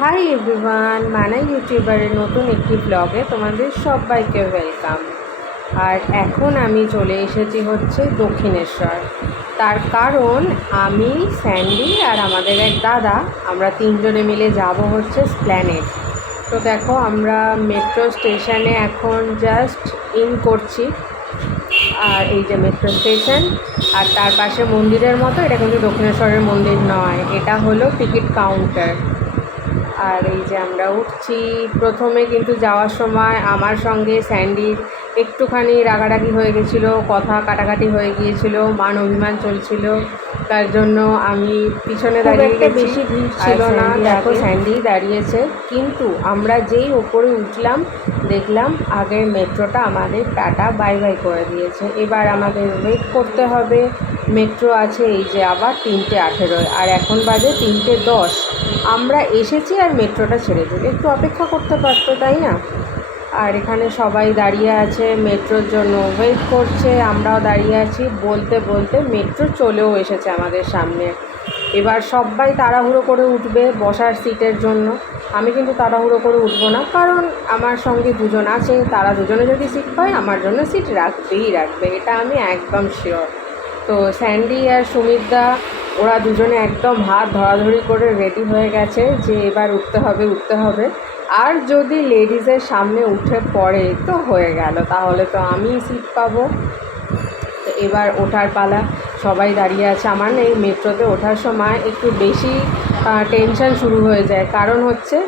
Hi everyone, মানা ইউটিউবারের নতুন একটি ব্লগে তোমাদের সবাইকে ওয়েলকাম। আর এখন আমি চলে এসেছি হচ্ছে দক্ষিণেশ্বর। তার কারণ আমি, স্যান্ডি আর আমাদের এক দাদা, আমরা তিনজনে মিলে যাব হচ্ছে স্প্ল্যানেড। তো দেখো আমরা মেট্রো স্টেশনে এখন জাস্ট ইন করছি। আর এই যে মেট্রো স্টেশন, আর তার পাশে মন্দিরের মতো, এটা কিন্তু দক্ষিণেশ্বরের মন্দির নয়, এটা হলো টিকিট কাউন্টার। আর এই যে আমরা উঠছি। প্রথমে কিন্তু যাওয়ার সময় আমার সঙ্গে স্যান্ডির একটুখানি রাগারাগি হয়ে গেছিলো, কথা কাটাকাটি হয়ে গিয়েছিল, মান অভিমান চলছিল। তার জন্য আমি পিছনে দাঁড়িয়ে গেছি, বেশি ভিড় ছিল না। দেখো স্যান্ডি দাঁড়িয়েছে, কিন্তু আমরা যেই ওপরে উঠলাম দেখলাম আগের মেট্রোটা আমাদের টাটা বাই বাই করে দিয়েছে। এবার আমাদের ওয়েট করতে হবে। মেট্রো আছে এই যে আবার 3:18, আর এখন বাজে 3:10। আমরা এসেছি আর মেট্রোটা ছেড়ে দিল, একটু অপেক্ষা করতে পারতো, তাই না? আর এখানে সবাই দাঁড়িয়ে আছে, মেট্রোর জন্য ওয়েট করছে। আমরাও দাঁড়িয়ে আছি। বলতে বলতে মেট্রো চলেও এসেছে আমাদের সামনে। এবার সবাই তাড়াহুড়ো করে উঠবে বসার সিটের জন্য। আমি কিন্তু তাড়াহুড়ো করে উঠবো না, কারণ আমার সঙ্গে দুজন আছে, তারা দুজনে যদি সিট পায় আমার জন্য সিট রাখবেই রাখবে, এটা আমি একদম শিওর। তো স্যান্ডি আর সুমিতদা, ওরা দুজনে একদম হাত ধরাধরি করে রেডি হয়ে গেছে যে এবার উঠতে হবে উঠতে হবে। আর যদি লেডিসের সামনে উঠে পড়ে তো হয়ে গেল, তাহলে তো আমি সিট পাবো। তো এবার ওঠার পালা। সবাই দাঁড়িয়ে আছে। আমার না এই মেট্রোতে ওঠার সময় একটু বেশি টেনশন শুরু হয়ে যায়, কারণ হচ্ছে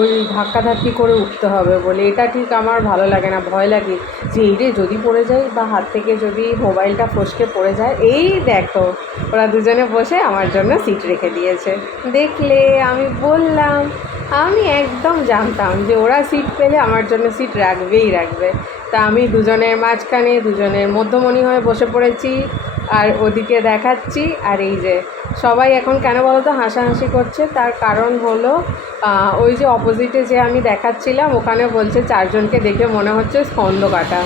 ওই ধাক্কাধাক্কি করে উঠতে হবে বলে। এটা ঠিক আমার ভালো লাগে না, ভয় লাগে যে এই রে যদি পড়ে যায়, বা হাত থেকে যদি মোবাইলটা ফসকে পড়ে যায়। এই দেখো ওরা দুজনে বসে আমার জন্য সিট রেখে দিয়েছে। দেখলে, আমি বললাম, আমি একদম জানতাম যে ওরা সিট পেলে আমার জন্য সিট রাখবেই রাখবে। তা আমি দুজনের মাঝখানে, দুজনের মধ্যমণি হয়ে বসে পড়েছি আর ওদিকে দেখাচ্ছি। আর এই যে সবাই এখন কেন বলো তো হাসাহাসি করছে, তার কারণ হলো ওই যে অপোজিটে যে আমি দেখাচ্ছিলাম, ওখানে বলছে চারজনকে দেখে মনে হচ্ছে স্কন্দকাটা।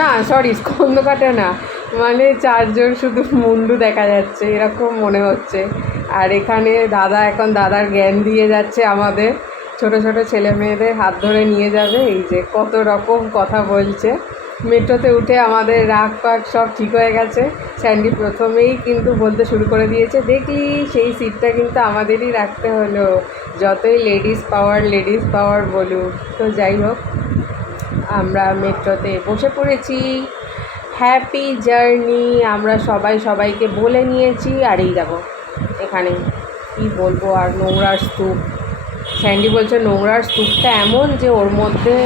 না সরি, স্কন্দকাটা না, মানে চারজন শুধু মুন্ডু দেখা যাচ্ছে এরকম মনে হচ্ছে। আর এখানে দাদা এখন দাদার জ্ঞান দিয়ে যাচ্ছে আমাদের, ছোট ছোট ছেলে মেয়েদের হাত ধরে নিয়ে যাবে। এই যে কত রকম কথা বলছে। মেট্রোতে উঠে আমাদের রাগ পাগ সব ঠিক হয়ে গেছে। স্যান্ডি প্রথমেই কিন্তু বলতে শুরু করে দিয়েছে, দেখলি সেই সিটটা কিন্তু আমাদেরই রাখতে হলো, যতই লেডিস পাওয়ার বলুক। তো যাই হোক, আমরা মেট্রোতে বসে পড়েছি। হ্যাপি জার্নি আমরা সবাই সবাইকে বলে নিয়েছি। আর এই দেখো এখানে কী বলবো, আর নোংরার স্তূপ। স্যান্ডি বলছে নোংরার স্তূপটা এমন যে ওর মধ্যে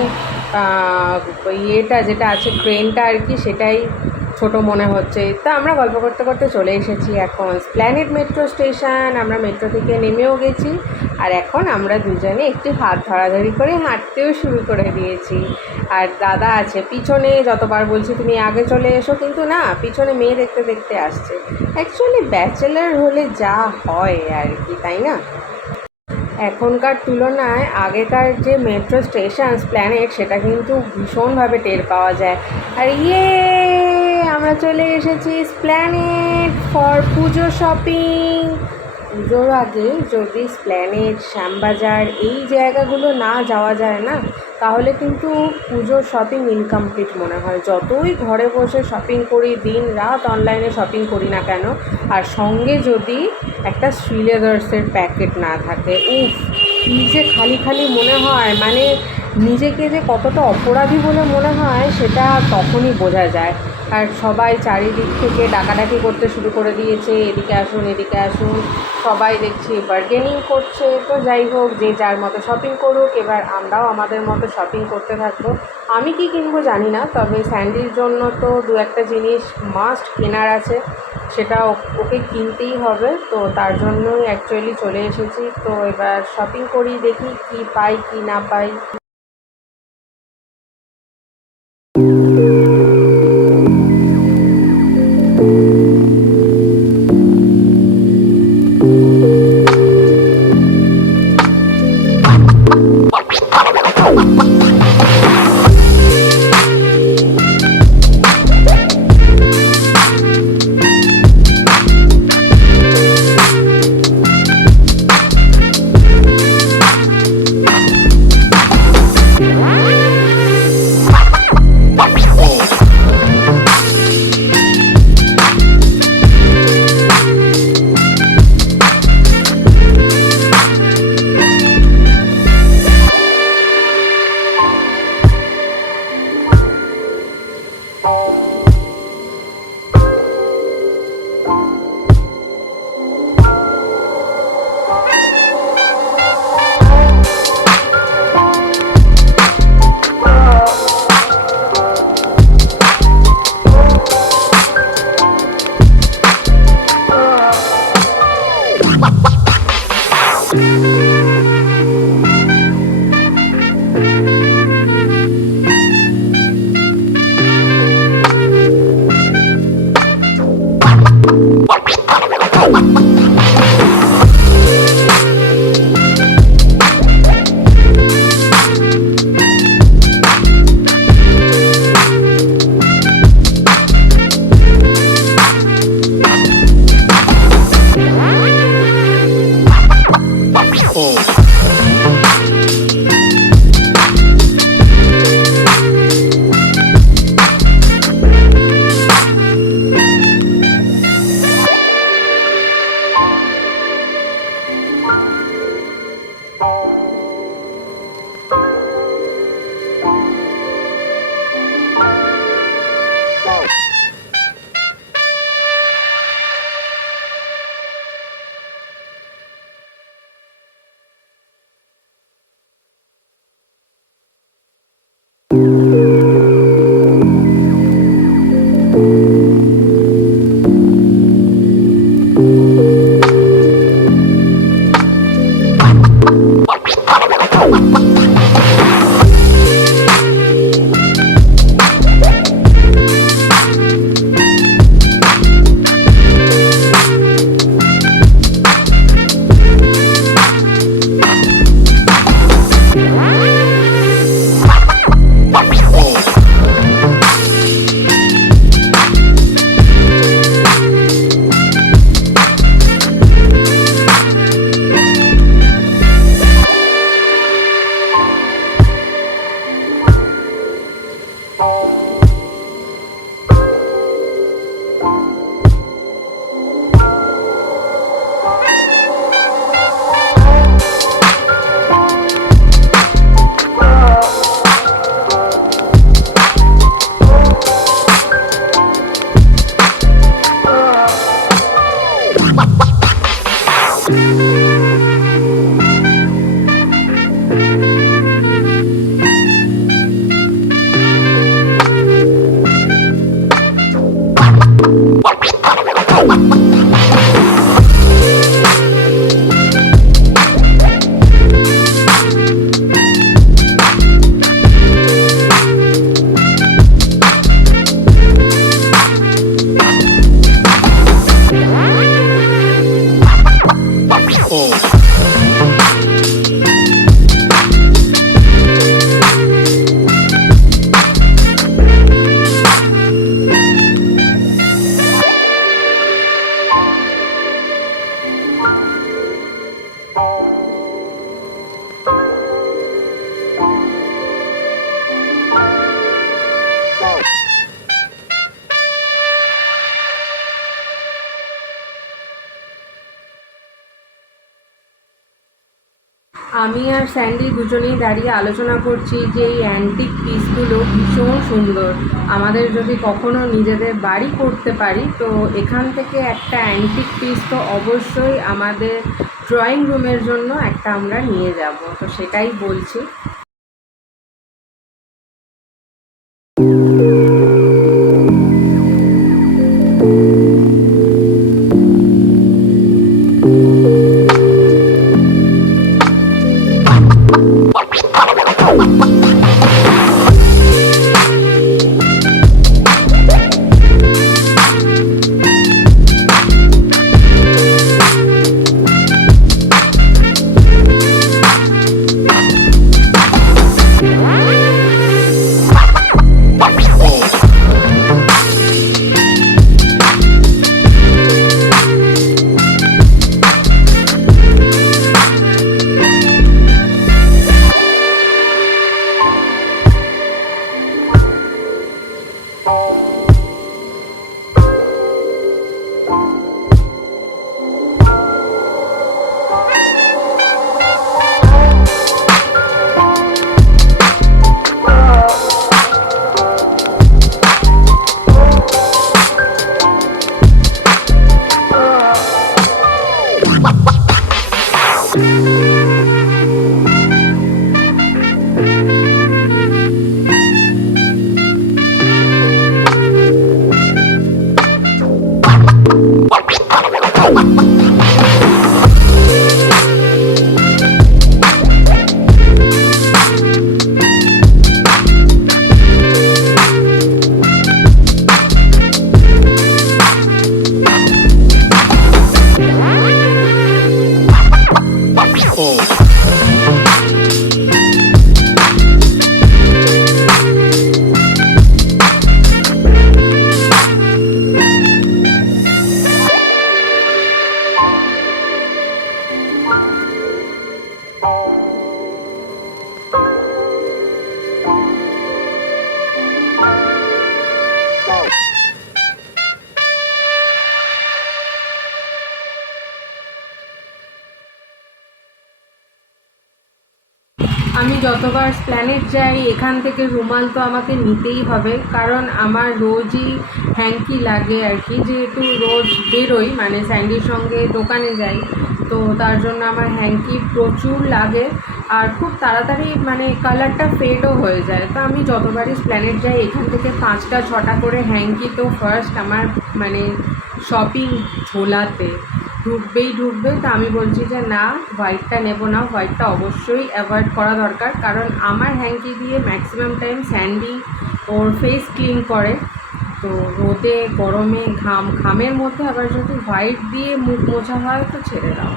ইয়েটা যেটা আছে, ক্রেনটা আর কি, সেটাই ছোট মনে হচ্ছে। তা আমরা গল্প করতে করতে চলে এসেছি এখন স্প্ল্যানেড মেট্রো স্টেশন। আমরা মেট্রো থেকে নেমেও গেছি, আর এখন আমরা দুজনে একটু হাত ধরাধরি করে হাঁটতেও শুরু করে দিয়েছি। আর দাদা আছে পিছনে, যতবার বলছি তুমি আগে চলে এসো, কিন্তু না, পিছনে মেয়ে দেখতে দেখতে আসছে। অ্যাকচুয়ালি ব্যাচেলার হলে যা হয় আর কি, তাই না? এখনকার তুলনায় আগেকার যে মেট্রো স্টেশন স্প্ল্যানেড, সেটা কিন্তু ভীষণভাবে টের পাওয়া যায়। আর আমরা চলে এসেছি স্প্ল্যানেড ফর পুজো শপিং। পুজোর আগে যদি স্প্ল্যানেড, শ্যামবাজার এই জায়গাগুলো না যাওয়া যায় না, তাহলে কিন্তু পুজোর শপিং ইনকমপ্লিট মনে হয়। যতই ঘরে বসে শপিং করি, দিন রাত অনলাইনে শপিং করি না কেন, আর সঙ্গে যদি একটা শ্রীলেদার্সের প্যাকেট না থাকে, উফ, কী যে খালি খালি মনে হয়, মানে নিজেকে যে কতটা অপরাধী বলে মনে হয় সেটা তখনই বোঝা যায়। আর সবাই চারিদিক থেকে ডাকাডাকি করতে শুরু করে দিয়েছে, এদিকে আসুন এদিকে আসুন। সবাই দেখছি বার্গেনিং করছে। তো যাই হোক, যে যার মতো শপিং করুক, এবার আমরাও আমাদের মতো শপিং করতে থাকবো। আমি কি কিনবো জানি না, তবে স্যান্ডির জন্য তো দু একটা জিনিস মাস্ট কেনার আছে, সেটা ওকে কিনতেই হবে। তো তার জন্যই অ্যাকচুয়ালি চলে এসেছি। তো এবার শপিং করি, দেখি কি পাই কি না পাই। আমি আর স্যান্ডি দুজনেই দাঁড়িয়ে আলোচনা করছি যে এই অ্যান্টিক পিসগুলো ভীষণ সুন্দর। আমাদের যদি কখনো নিজেদের বাড়ি করতে পারি তো এখান থেকে একটা অ্যান্টিক পিস তো অবশ্যই আমাদের ড্রয়িং রুমের জন্য একটা আমরা নিয়ে যাব, তো সেটাই বলছি। আমি যতবার প্ল্যানেট যাই এখান থেকে রুমাল তো আমাকে নিতেই হবে, কারণ আমার রোজই হ্যাঙ্কি লাগে আর কি, যেহেতু রোজ বেরোই মানে স্যান্ডির সঙ্গে দোকানে যাই, তো তার জন্য আমার হ্যাঙ্কি প্রচুর লাগে। আর খুব তাড়াতাড়ি মানে কালারটা ফেডও হয়ে যায়। তো আমি যতবারই প্ল্যানেট যাই এখান থেকে 5টা 6টা করে হ্যাঙ্কি তো ফার্স্ট আমার মানে শপিং ঝোলাতে ঢুকবে। তো আমি বলছি যে না, হোয়াইটটা নেব না, হোয়াইটটা অবশ্যই অ্যাভয়েড করা দরকার, কারণ আমার হ্যাঙ্কি দিয়ে ম্যাক্সিমাম টাইম স্যান্ডি ওর ফেস ক্লিন করে। তো রোদে গরমে ঘামের মধ্যে আবার যদি হোয়াইট দিয়ে মুখ মোছা হয় তো ছেড়ে দাও।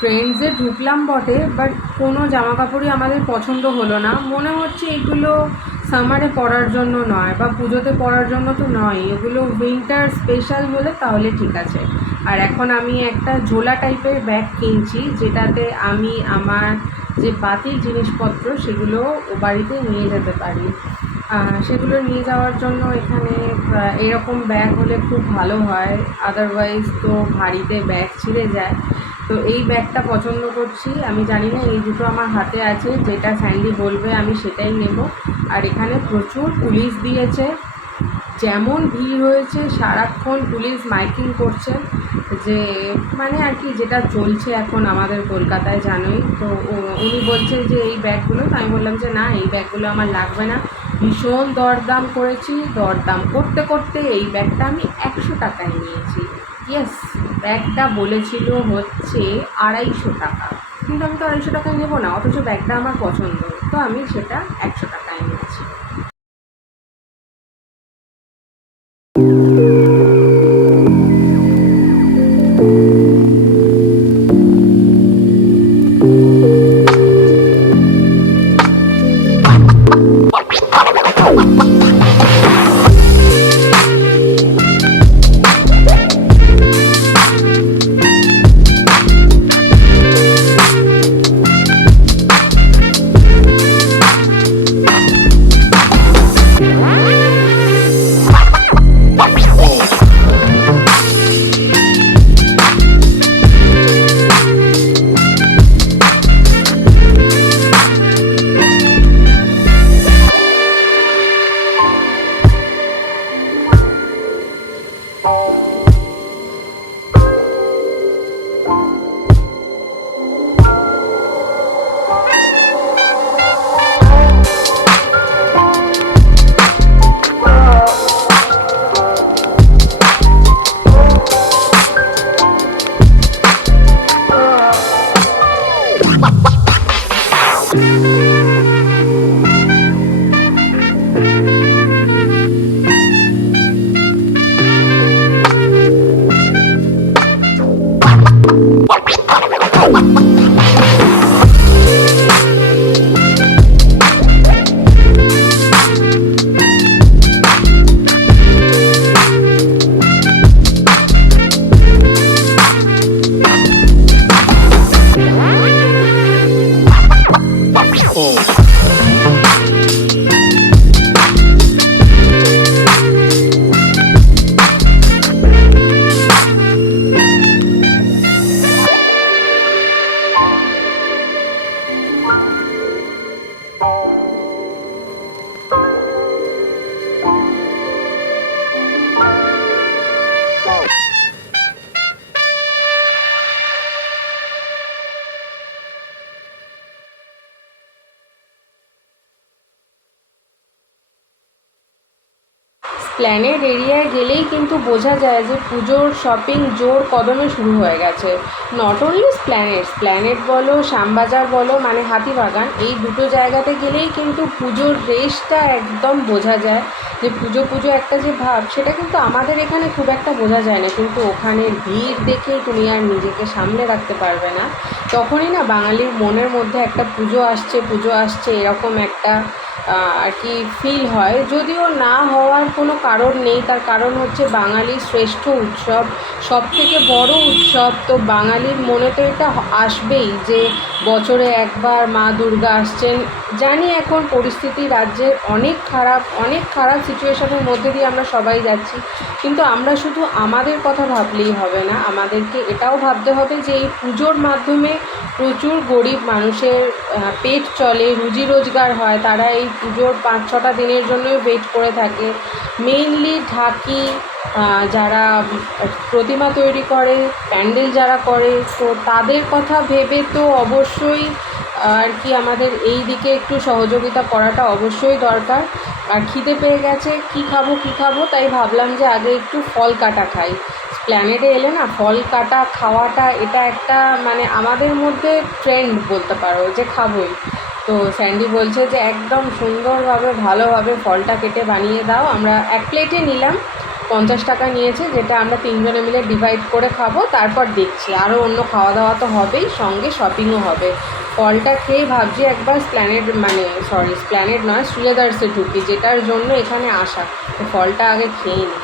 ট্রেন্ডসে ঢুকলাম বটে, বাট কোনো জামা কাপড়ই আমাদের পছন্দ হলো না। মনে হচ্ছে এগুলো সামারে পরার জন্য নয় বা পুজোতে পরার জন্য তো নয়, এগুলো উইন্টার স্পেশাল হলে তাহলে ঠিক আছে। আর এখন আমি একটা ঝোলা টাইপের ব্যাগ কিনছি, যেটাতে আমি আমার যে বাতির জিনিসপত্র সেগুলো ও বাড়িতে নিয়ে যেতে পারি। সেগুলো নিয়ে যাওয়ার জন্য এখানে এরকম ব্যাগ হলে খুব ভালো হয়, আদারওয়াইজ তো ভারীতে ব্যাগ ছিঁড়ে যায়। তো এই ব্যাগটা পছন্দ করছি। আমি জানি না, এই দুটো আমার হাতে আছে, যেটা স্যান্ডি বলবে আমি সেটাই নেব। আর এখানে প্রচুর পুলিশ দিয়েছে, যেমন ভিড় হয়েছে সারাক্ষণ পুলিশ মাইকিং করছে, যে মানে আর কি যেটা চলছে এখন আমাদের কলকাতায় জানোই তো। উনি বলছেন যে এই ব্যাগগুলো, তো আমি বললাম যে না, এই ব্যাগগুলো আমার লাগবে না। ভীষণ দরদাম করেছি, দরদাম করতে করতে এই ব্যাগটা আমি 100 টাকায় নিয়েছি। ইয়েস, ব্যাগটা বলেছিল হচ্ছে 250 টাকা, কিন্তু আমি তো 250 টাকায় নেবো না, অথচ ব্যাগটা আমার পছন্দ, তো আমি সেটা 100 টাকায় নিয়েছি। প্ল্যানেড এরিয়ায় গেলেই কিন্তু বোঝা যায় যে পুজোর শপিং জোর কদমে শুরু হয়ে গেছে। নট অনলি প্ল্যানেড বলো, শ্যামবাজার বলো, মানে হাতিবাগান, এই দুটো জায়গাতে গেলেই কিন্তু পুজোর রেশটা একদম বোঝা যায়। যে পুজো পুজো একটা যে ভাব, সেটা কিন্তু আমাদের এখানে খুব একটা বোঝা যায় না, কিন্তু ওখানের ভিড় দেখেই তুমি আর নিজেকে সামলে রাখতে পারবে না। তখনই না বাঙালির মনের মধ্যে একটা পুজো আসছে এরকম একটা আর কি ফিল হয়। যদিও না হওয়ার কোনো কারণ নেই, তার কারণ হচ্ছে বাঙালির শ্রেষ্ঠ উৎসব, সবথেকে বড় উৎসব, তো বাঙালির মনে তো এটা আসবেই যে বছরে একবার মা দুর্গা আসছেন। জানি এখন পরিস্থিতি রাজ্যের অনেক খারাপ সিচুয়েশনের মধ্যে দিয়ে আমরা সবাই যাচ্ছি, কিন্তু আমরা শুধু আমাদের কথা ভাবলেই হবে না, আমাদেরকে এটাও ভাবতে হবে যে এই পুজোর মাধ্যমে প্রচুর গরিব মানুষের পেট চলে, রুজি রোজগার হয়, তারা এই পুজোর 5-6টা দিনের জন্যই ওয়েট করে থাকে। মেইনলি ঢাকি যারা প্রতিমা তৈরি করে, প্যান্ডেল যারা করে, তো তাদের কথা ভেবে তো অবশ্যই আর কি আমাদের এই দিকে একটু সহযোগিতা করাটা অবশ্যই দরকার। আর খিদে পেয়ে গেছে, কী খাবো, তাই ভাবলাম যে আগে একটু ফল কাটা খাই। প্ল্যানেটে এলে না ফল কাটা খাওয়াটা এটা একটা মানে আমাদের মধ্যে ট্রেন্ড বলতে পারো, যে খাবোই। তো স্যান্ডি বলছে যে একদম সুন্দরভাবে ভালোভাবে ফলটা কেটে বানিয়ে দাও। আমরা এক প্লেটে নিলাম, 50 টাকা নিয়েছে, যেটা আমরা 3 জনে মিলে ডিভাইড করে খাবো। তারপর দেখছি আরও অন্য খাওয়া দাওয়া তো হবেই, সঙ্গে শপিংও হবে। ফলটা খেয়ে ভাবছি একবার স্প্ল্যানেড নয়, শ্রীলেদার্সে ঢুকি, যেটার জন্য এখানে আসা। তো ফলটা আগে খেয়ে নিই।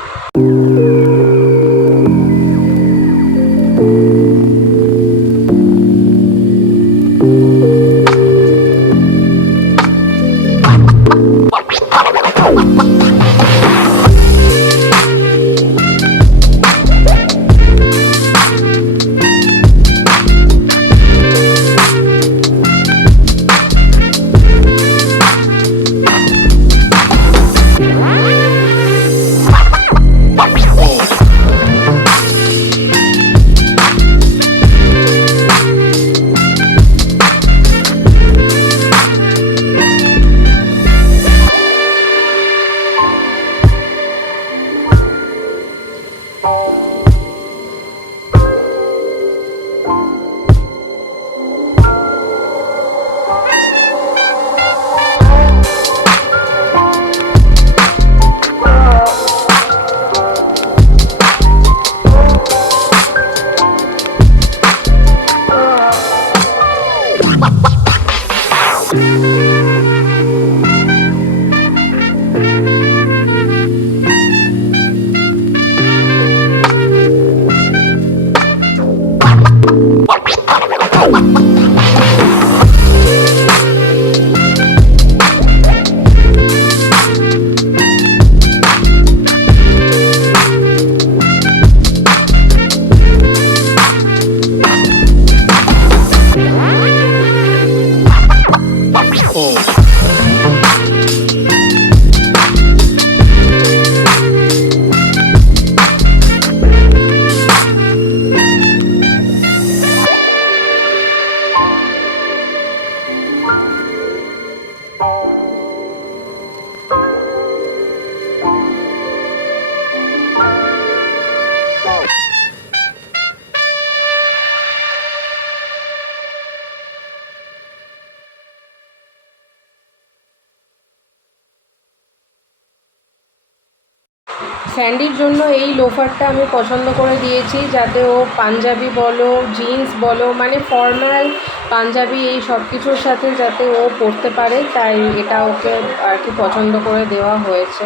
স্যান্ডির জন্য এই লোফারটা আমি পছন্দ করে দিয়েছি, যাতে ও পাঞ্জাবি বলো, জিন্স বলো, মানে ফর্মাল পাঞ্জাবি এই সব কিছুর সাথে যাতে ও পরতে পারে, তাই এটা ওকে আর কি পছন্দ করে দেওয়া হয়েছে।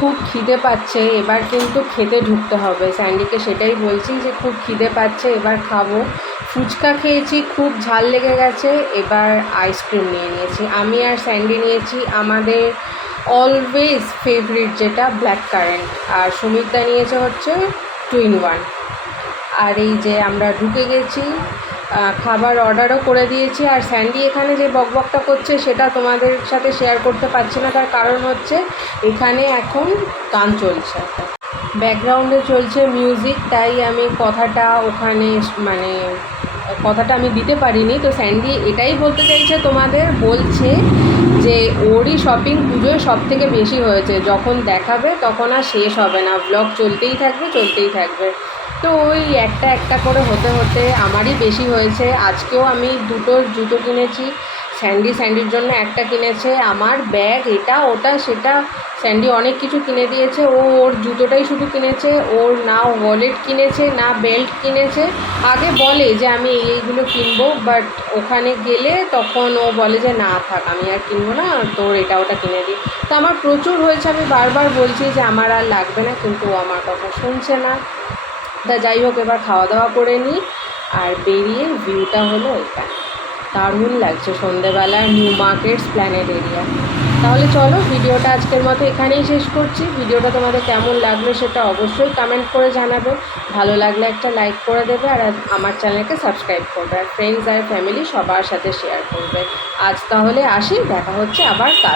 খুব খিদে পাচ্ছে, এবার কিন্তু খেতে ঢুকতে হবে। স্যান্ডিকে সেটাই বলছি যে খুব খিদে পাচ্ছে, এবার খাবো। ফুচকা খেয়েছি, খুব ঝাল লেগে গেছে, এবার আইসক্রিম নিয়ে নিয়েছি। আমি আর স্যান্ডি নিয়েছি আমাদের অলওয়েজ ফেভারিট যেটা ব্ল্যাক কারেন্ট, আর সুমিতদা নিয়েছে হচ্ছে 2 in 1। আর এই যে আমরা ঢুকে গেছি, খাবার অর্ডারও করে দিয়েছি। আর স্যান্ডি এখানে যে বকবকটা করছে সেটা তোমাদের সাথে শেয়ার করতে পারছি না, তার কারণ হচ্ছে এখানে এখন গান চলছে, ব্যাকগ্রাউন্ডে চলছে মিউজিক, তাই আমি কথাটা ওখানে মানে কথাটা আমি দিতে পারিনি। তো স্যান্ডি এটাই বলতে চাইছে, তোমাদের বলছে যে ওরই শপিং পুজোয় সব থেকে বেশি হয়েছে, যখন দেখাবে তখন আর শেষ হবে না, ব্লগ চলতেই থাকবে চলতেই থাকবে। তো ওই একটা একটা করে হতে হতে আমারই বেশি হয়েছে। আজকেও আমি 2টো জুতো কিনেছি, স্যান্ডির জন্য একটা কিনেছে, আমার ব্যাগ এটা ওটা সেটা, স্যান্ডি অনেক কিছু কিনে দিয়েছে। ওর জুতোটাই শুধু কিনেছে, ওর না ওয়ালেট কিনেছে না বেল্ট কিনেছে। আগে বলে যে আমি এইগুলো কিনবো, বাট ওখানে গেলে তখন ও বলে যে না থাক আমি আর কিনবো না, তোর এটা ওটা কিনে দিই। তো আমার প্রচুর হয়েছে, আমি বারবার বলছি যে আমার আর লাগবে না, কিন্তু ও আমার কথা শুনছে না। তা যাই হোক, এবার খাওয়া দাওয়া করে নিই। আর বেরিয়ে ভিউটা হলো এটা, দারুণ লাগছে সন্ধেবেলা নিউ মার্কেট স্প্ল্যানেড এরিয়া। তাহলে চলো, ভিডিওটা আজকের মতো এখানেই শেষ করছি। ভিডিওটা তোমাদের কেমন লাগলো সেটা অবশ্যই কমেন্ট করে জানাবে, ভালো লাগলে একটা লাইক করে দেবে, আর আমার চ্যানেলকে সাবস্ক্রাইব করবে, আর ফ্রেন্ডস আর ফ্যামিলি সবার সাথে শেয়ার করবে। আজ তাহলে আসি, দেখা হচ্ছে আবার কাল।